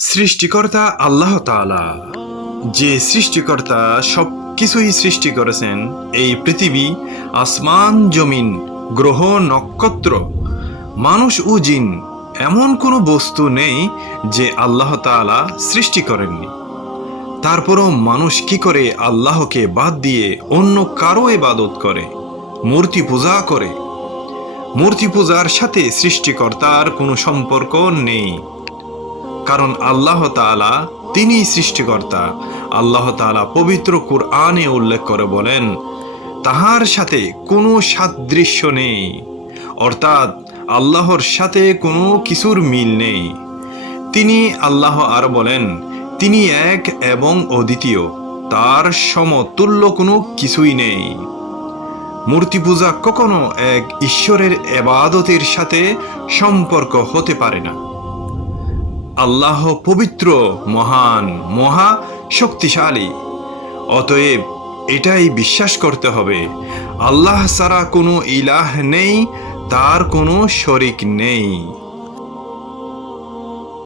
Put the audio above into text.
সৃষ্টিকর্তা আল্লাহ তাআলা, যে সৃষ্টিকর্তা সব কিছুই সৃষ্টি করেছেন, এই পৃথিবী, আসমান জমিন, গ্রহ নক্ষত্র, মানুষ ও জিন, এমন কোনো বস্তু নেই যে আল্লাহ তাআলা সৃষ্টি করেননি। তারপরও মানুষ কি করে আল্লাহকে বাদ দিয়ে অন্য কারো ইবাদত করে, মূর্তি পূজা করে? মূর্তি পূজার সাথে সৃষ্টিকর্তার কোনো সম্পর্ক নেই, কারণ আল্লাহ তাআলা তিনিই সৃষ্টিকর্তা। আল্লাহ তাআলা পবিত্র কুরআনে উল্লেখ করে বলেন, তাহার সাথে কোনো সাদৃশ্য নেই, অর্থাৎ আল্লাহর সাথে কোনো কিছুর মিল নেই। তিনি আল্লাহ আর বলেন, তিনি এক এবং অদ্বিতীয়, তার সমতুল্য কোনো কিছুই নেই। মূর্তি পূজা কখনো এক ঈশ্বরের ইবাদতের সাথে সম্পর্ক হতে পারে না। আল্লাহ পবিত্র, মহান, মহা শক্তিশালী। অতএব এটাই বিশ্বাস করতে হবে, আল্লাহ ছাড়া কোনো ইলাহ নেই, তার কোনো শরিক নেই।